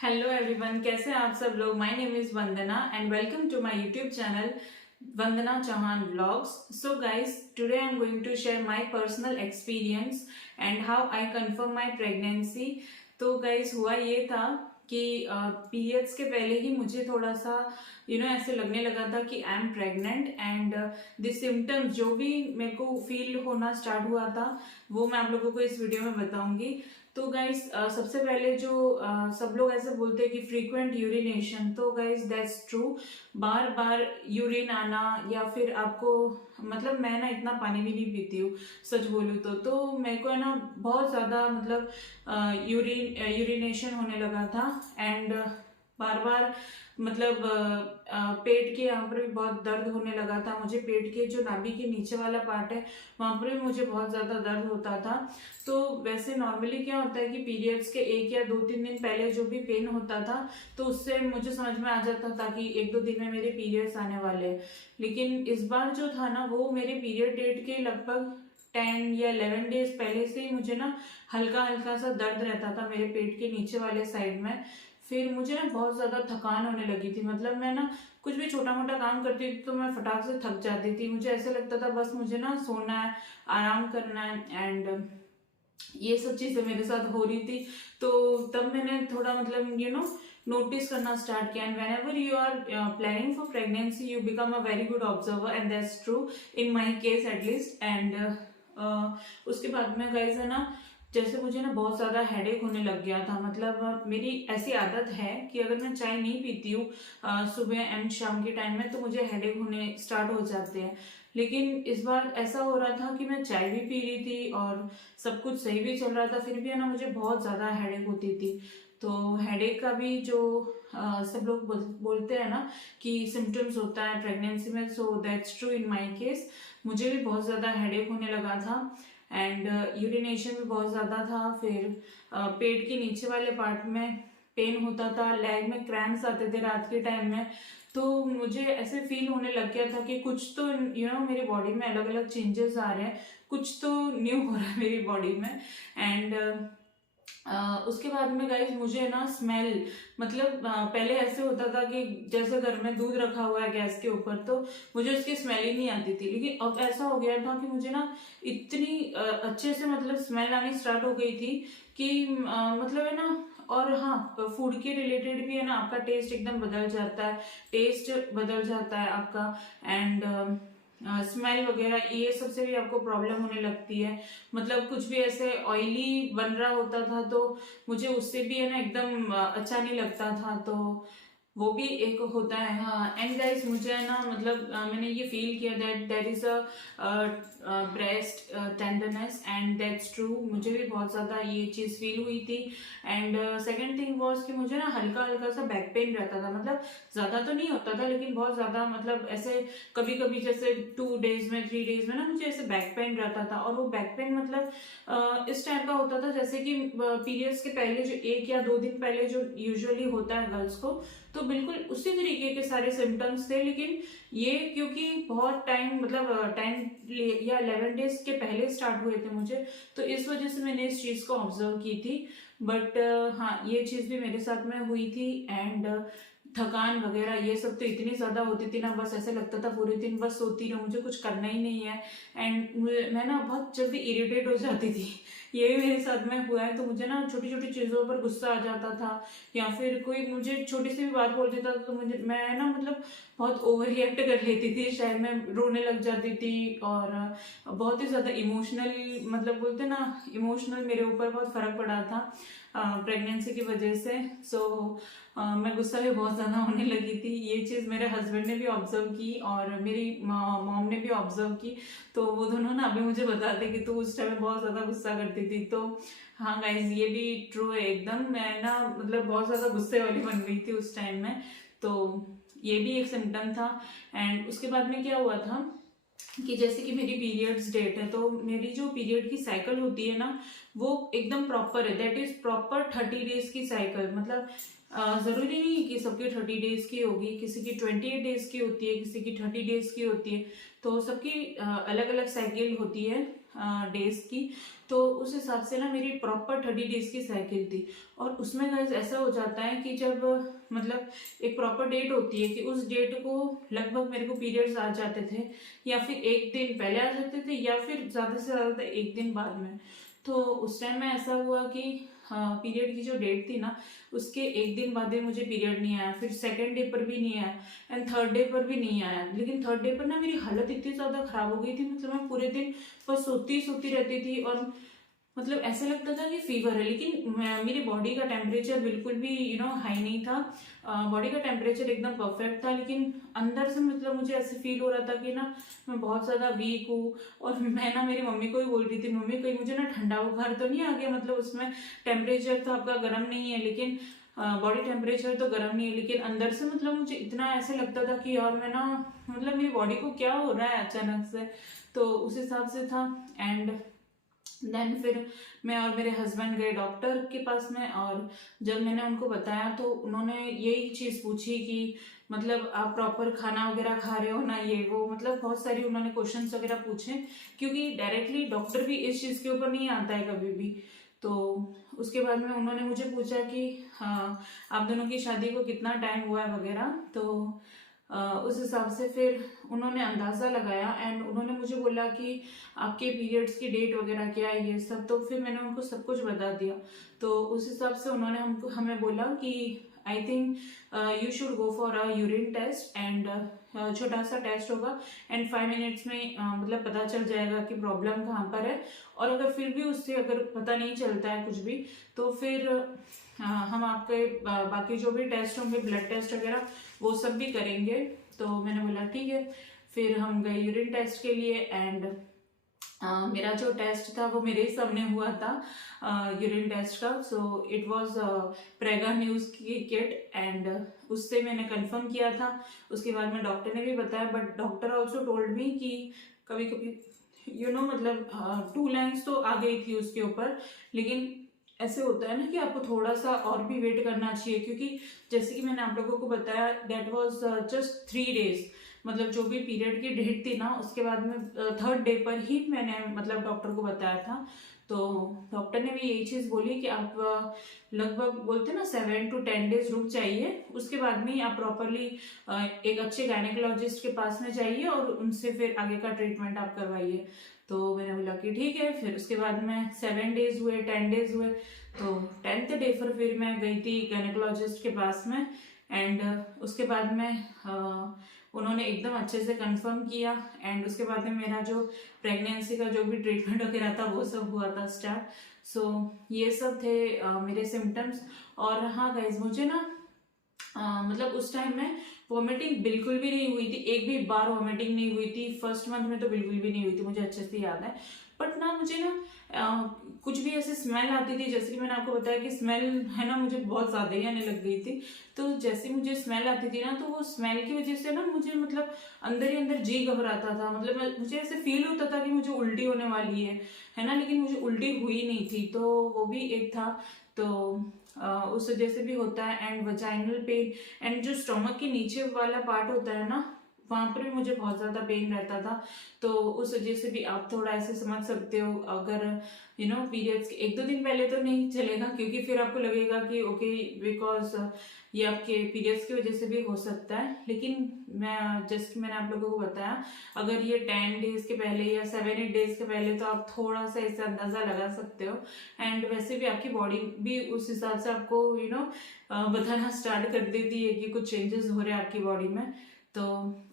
Hello everyone, कैसे हैं आप सब लोग। My name is Vandana and welcome to my YouTube channel Vandana Chauhan vlogs. So guys, today I am going to share my personal experience and how I confirm my pregnancy. तो guys, हुआ ये था कि पीरियड्स के पहले ही मुझे थोड़ा सा ऐसे लगने लगा था कि I am pregnant and the symptoms जो भी मेरे को फील होना स्टार्ट हुआ था वो मैं आप लोगों को इस वीडियो में बताऊंगी। तो गाइस, सबसे पहले जो सब लोग ऐसे बोलते हैं कि फ्रीक्वेंट यूरिनेशन, तो guys that's true. Bar bar urine आना या फिर आपको मतलब मैं ना इतना पानी भी नहीं पीती हूँ सच बोलूँ तो मेरे को है ना बहुत ज़्यादा मतलब यूरिनेशन होने लगा था एंड बार बार मतलब पेट के यहाँ पर भी बहुत दर्द होने लगा था मुझे। पेट के जो नाभि के नीचे वाला पार्ट है वहाँ पर भी मुझे बहुत ज़्यादा दर्द होता था। तो वैसे नॉर्मली क्या होता है कि पीरियड्स के 1 या 2-3 दिन पहले जो भी पेन होता था तो उससे मुझे समझ में आ जाता था कि 1-2 दिन में मेरे पीरियड्स आने वाले हैं। लेकिन इस बार जो था ना वो मेरे पीरियड डेट के लगभग 10 या 11 डेज पहले से ही मुझे ना हल्का हल्का सा दर्द रहता था मेरे पेट के नीचे वाले साइड में। फिर मुझे ना बहुत ज्यादा थकान होने लगी थी। मतलब मैं ना कुछ भी छोटा मोटा काम करती थी तो मैं फटाक से थक जाती थी। मुझे ऐसे लगता था बस मुझे ना सोना है, आराम करना है एंड ये सब चीजें मेरे साथ हो रही थी। तो तब मैंने थोड़ा मतलब नोटिस करना स्टार्ट किया। And whenever you are planning for pregnancy you become a very good observer and that's true in my case at least. एंड उसके बाद में गाइस है ना, जैसे मुझे ना बहुत ज्यादा हेडेक होने लग गया था। मतलब मेरी ऐसी आदत है कि अगर मैं चाय नहीं पीती हूँ सुबह एंड शाम के टाइम में तो मुझे हेडेक होने स्टार्ट हो जाते हैं। लेकिन इस बार ऐसा हो रहा था कि मैं चाय भी पी रही थी और सब कुछ सही भी चल रहा था, फिर भी है ना मुझे बहुत ज्यादा हेडेक होती थी। तो हेडेक का भी जो सब लोग बोलते हैं ना कि सिम्टम्स होता है प्रेगनेंसी में, so that's true in my case. मुझे भी बहुत ज्यादा हेडेक होने लगा था एंड यूरिनेशन भी बहुत ज्यादा था। फिर पेट के नीचे वाले पार्ट में पेन होता था, लेग में क्रैम्प्स आते थे रात के टाइम में। तो मुझे ऐसे फील होने लग गया था कि कुछ तो मेरी बॉडी में अलग अलग चेंजेस आ रहे हैं, कुछ तो न्यू हो रहा है मेरी बॉडी में। एंड उसके बाद में गाइस मुझे ना स्मेल, मतलब पहले ऐसे होता था कि जैसे घर में दूध रखा हुआ है गैस के ऊपर तो मुझे उसकी स्मेल ही नहीं आती थी। लेकिन अब ऐसा हो गया था कि मुझे ना इतनी अच्छे से मतलब स्मेल आनी स्टार्ट हो गई थी कि मतलब है ना। और हाँ, फूड के रिलेटेड भी है ना, आपका टेस्ट एकदम बदल जाता है, टेस्ट बदल जाता है आपका। एंड स्मेल वगैरह ये सबसे भी आपको प्रॉब्लम होने लगती है। मतलब कुछ भी ऐसे ऑयली बन रहा होता था तो मुझे उससे भी है ना एकदम अच्छा नहीं लगता था। तो वो भी एक होता है। हाँ, एंड गाइस मुझे है ना मतलब मैंने ये फील किया that there is a breast tenderness and that's true. मुझे भी बहुत ज्यादा ये चीज फील हुई थी। एंड सेकंड थिंग वाज कि मुझे ना हल्का हल्का सा बैक पेन रहता था। मतलब ज्यादा तो नहीं होता था लेकिन बहुत ज्यादा, मतलब ऐसे कभी कभी जैसे 2 डेज में 3 डेज में ना मुझे ऐसे बैक पेन रहता था। और वो बैक पेन मतलब इस टाइप का होता था जैसे कि पीरियड्स के पहले जो 1 या 2 दिन पहले जो यूजुअली होता है गर्ल्स को, तो बिल्कुल उसी तरीके के सारे सिम्टम्स थे। लेकिन ये क्योंकि बहुत टाइम मतलब 10 या 11 डेज के पहले स्टार्ट हुए थे मुझे, तो इस वजह से मैंने इस चीज को ऑब्जर्व की थी। बट हाँ, ये चीज भी मेरे साथ में हुई थी। एंड थकान वगैरह ये सब तो इतनी ज्यादा होती थी ना, बस ऐसे लगता था पूरे दिन बस सोती रहूं, मुझे कुछ करना ही नहीं है। एंड मैं ना बहुत जल्दी इरिटेट हो जाती थी। ये भी मेरे साथ में हुआ है। तो मुझे ना छोटी छोटी चीजों पर गुस्सा आ जाता था या फिर कोई मुझे छोटी सी भी बात बोल देता था तो मुझे मैं ना मतलब बहुत ओवर रिएक्ट कर लेती थी, शायद मैं रोने लग जाती थी। और बहुत ही ज्यादा इमोशनल, मतलब बोलते ना इमोशनल, मेरे ऊपर बहुत फर्क पड़ा था प्रेगनेंसी की वजह से। सो मैं गुस्सा भी बहुत ज्यादा होने लगी थी। ये चीज मेरे हस्बैंड ने भी ऑब्जर्व की और मेरी मॉम ने भी ऑब्जर्व की। तो वो दोनों ना अभी मुझे बताते कि तू उस टाइम बहुत ज्यादा गुस्सा करती थी। तो हाँ गाइज, ये भी ट्रू है एकदम। मैं ना मतलब बहुत ज्यादा गुस्से वाली बन गई थी उस टाइम में। तो ये भी एक सिम्टम था। एंड उसके बाद में क्या हुआ था कि जैसे कि मेरी पीरियड्स डेट है तो मेरी जो पीरियड की साइकिल होती है ना वो एकदम प्रॉपर है। दैट इज प्रॉपर 30 डेज की साइकिल। मतलब जरूरी नहीं कि सबकी 30 डेज की होगी, किसी की 28 डेज की होती है, किसी की 30 डेज की होती है। तो सबकी अलग अलग साइकिल होती है। डेज की, तो उस हिसाब से ना मेरी प्रॉपर 30 डेज की साइकिल थी। और उसमें गाइस ऐसा हो जाता है कि जब मतलब एक प्रॉपर डेट होती है कि उस डेट को लगभग मेरे को पीरियड्स आ जाते थे, या फिर एक दिन पहले आ जाते थे, या फिर ज़्यादा से ज़्यादा एक दिन बाद में। तो उस टाइम में ऐसा हुआ कि पीरियड की जो डेट थी ना, उसके एक दिन बाद भी मुझे पीरियड नहीं आया, फिर सेकंड डे पर भी नहीं आया, एंड थर्ड डे पर भी नहीं आया। लेकिन थर्ड डे पर ना मेरी हालत इतनी ज़्यादा खराब हो गई थी, मतलब मैं पूरे दिन बस सोती सोती रहती थी, और मतलब ऐसा लगता था कि फीवर है, लेकिन मेरी बॉडी का टेम्परेचर बिल्कुल भी हाई नहीं था। बॉडी का टेम्परेचर एकदम परफेक्ट था, लेकिन अंदर से मतलब मुझे ऐसे फील हो रहा था कि ना मैं बहुत ज़्यादा वीक हूँ। और मैं ना मेरी मम्मी को ही बोल रही थी, मम्मी कहीं मुझे ना ठंडा बुखार तो नहीं आ गया, मतलब उसमें टेम्परेचर तो आपका गर्म नहीं है, लेकिन बॉडी टेम्परेचर तो गर्म नहीं है, लेकिन अंदर से मतलब मुझे इतना ऐसे लगता था कि यार मैं ना मतलब मेरी बॉडी को क्या हो रहा है अचानक से। तो उस हिसाब से था। एंड देन फिर मैं और मेरे हस्बैंड गए डॉक्टर के पास में, और जब मैंने उनको बताया तो उन्होंने यही चीज़ पूछी कि मतलब आप प्रॉपर खाना वगैरह खा रहे हो ना, ये वो, मतलब बहुत सारी उन्होंने क्वेश्चंस वगैरह पूछे, क्योंकि डायरेक्टली डॉक्टर भी इस चीज़ के ऊपर नहीं आता है कभी भी। तो उसके बाद में उन्होंने मुझे पूछा कि हाँ, आप दोनों की शादी को कितना टाइम हुआ है वगैरह। तो उस हिसाब से फिर उन्होंने अंदाज़ा लगाया, एंड उन्होंने मुझे बोला कि आपके पीरियड्स की डेट वगैरह क्या है ये सब। तो फिर मैंने उनको सब कुछ बता दिया। तो उस हिसाब से उन्होंने हमें बोला कि I think you should go for a urine test, and छोटा सा टेस्ट होगा, एंड 5 मिनट्स में मतलब पता चल जाएगा कि प्रॉब्लम कहाँ पर है। और अगर फिर भी उससे अगर पता नहीं चलता है कुछ भी, तो फिर हम आपके बाकी जो भी टेस्ट होंगे, ब्लड टेस्ट वगैरह, वो सब भी करेंगे। तो मैंने बोला ठीक है। फिर हम गए यूरिन टेस्ट के लिए, एंड मेरा जो टेस्ट था वो मेरे ही सामने हुआ था यूरिन टेस्ट का। सो इट वाज प्रेगा न्यूज़ की किट, एंड उससे मैंने कंफर्म किया था। उसके बाद में डॉक्टर ने भी बताया, but doctor also told me कि कभी कभी मतलब 2 लाइन्स तो आ गई थी उसके ऊपर, लेकिन ऐसे होता है ना कि आपको थोड़ा सा और भी वेट करना चाहिए, क्योंकि जैसे कि मैंने आप लोगों को बताया दैट वाज जस्ट 3 डेज, मतलब जो भी पीरियड की डेट थी ना, उसके बाद में थर्ड डे पर ही मैंने मतलब डॉक्टर को बताया था। तो डॉक्टर ने भी यही चीज़ बोली कि आप लगभग बोलते ना 7 to 10 डेज रुक जाइए, उसके बाद में आप प्रॉपरली एक अच्छे गायनेकोलॉजिस्ट के पास में जाइए, और उनसे फिर आगे का ट्रीटमेंट आप करवाइए। तो मैंने बोला कि ठीक है। फिर उसके बाद में 7 डेज हुए, 10 डेज हुए, तो 10th डे पर फिर मैं गई थी गायनेकोलॉजिस्ट के पास में। एंड उसके बाद में उन्होंने एकदम अच्छे से कंफर्म किया, एंड उसके बाद में मेरा जो प्रेगनेंसी का जो भी ट्रीटमेंट वगैरह था वो सब हुआ था स्टार्ट। सो ये सब थे मेरे सिम्टम्स। और हाँ गाइज, मुझे ना मतलब उस टाइम में वॉमिटिंग बिल्कुल भी नहीं हुई थी, एक भी बार वॉमिटिंग नहीं हुई थी। फर्स्ट मंथ में तो बिल्कुल भी नहीं हुई थी, मुझे अच्छे से याद है। बट ना मुझे ना कुछ भी ऐसे स्मेल आती थी, जैसे कि मैंने आपको बताया कि स्मेल है ना मुझे बहुत ज़्यादा ही आने लग गई थी। तो जैसे मुझे स्मेल आती थी ना, तो वो स्मेल की वजह से ना मुझे मतलब अंदर ही अंदर जी घबराता था, मतलब मुझे ऐसे फील होता था कि मुझे उल्टी होने वाली है ना, लेकिन मुझे उल्टी हुई नहीं थी। तो वो भी एक था। तो उस वजह से भी होता है। एंड वजाइनल पेन, एंड जो स्टोमक के नीचे वाला पार्ट होता है ना, वहाँ पर भी मुझे बहुत ज़्यादा पेन रहता था। तो उस वजह से भी आप थोड़ा ऐसे समझ सकते हो, अगर पीरियड्स के 1-2 दिन पहले तो नहीं चलेगा, क्योंकि फिर आपको लगेगा कि ओके बिकॉज ये आपके पीरियड्स की वजह से भी हो सकता है। लेकिन मैं जस्ट मैंने आप लोगों को बताया, अगर ये 10 डेज के पहले या 7-8 डेज के पहले, तो आप थोड़ा सा इससे अंदाज़ा लगा सकते हो। एंड वैसे भी आपकी बॉडी भी उस हिसाब से आपको बताना स्टार्ट कर देती है कि कुछ चेंजेस हो रहे हैं आपकी बॉडी में। तो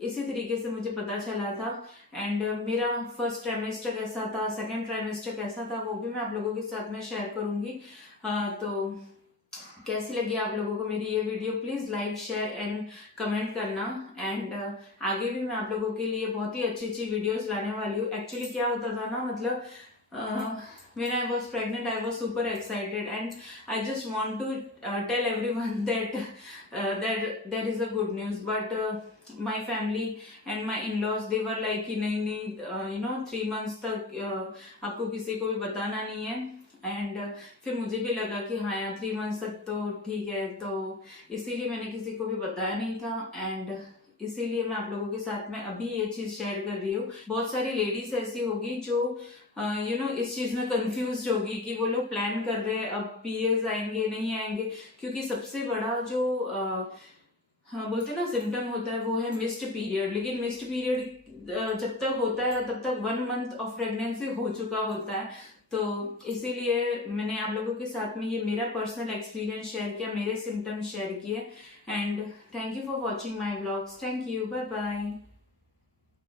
इसी तरीके से मुझे पता चला था। एंड मेरा फर्स्ट ट्राइमेस्टर कैसा था, सेकंड ट्राइमेस्टर कैसा था, वो भी मैं आप लोगों के साथ में शेयर करूंगी। तो कैसी लगी आप लोगों को मेरी ये video, please like share and comment करना। एंड आगे भी मैं आप लोगों के लिए बहुत ही अच्छी अच्छी वीडियोस लाने वाली हूँ। एक्चुअली क्या होता था ना, मतलब when I was pregnant, I was super excited, and I just want to tell everyone that that there is a good news. But my family and my in-laws, they were like कि नहीं 3 months तक आपको किसी को भी बताना नहीं है। एंड फिर मुझे भी लगा कि हाँ यार 3 months तक तो ठीक है, तो इसीलिए मैंने किसी को भी बताया नहीं था। एंड इसीलिए मैं आप लोगों के साथ में अभी ये चीज शेयर कर रही हूँ। बहुत सारी लेडीज ऐसी होगी जो इस चीज में कंफ्यूज होगी कि वो लोग प्लान कर रहे हैं अब पीरियड्स आएंगे नहीं आएंगे, क्योंकि सबसे बड़ा जो हाँ बोलते हैं ना सिम्टम होता है वो है मिस्ड पीरियड। लेकिन मिस्ड पीरियड जब तक होता है तब तक 1 मंथ ऑफ प्रेगनेंसी हो चुका होता है। तो इसीलिए मैंने आप लोगों के साथ में ये मेरा पर्सनल एक्सपीरियंस शेयर किया, मेरे सिम्टम्स शेयर किए। And thank you for watching my vlogs. Thank you, bye bye.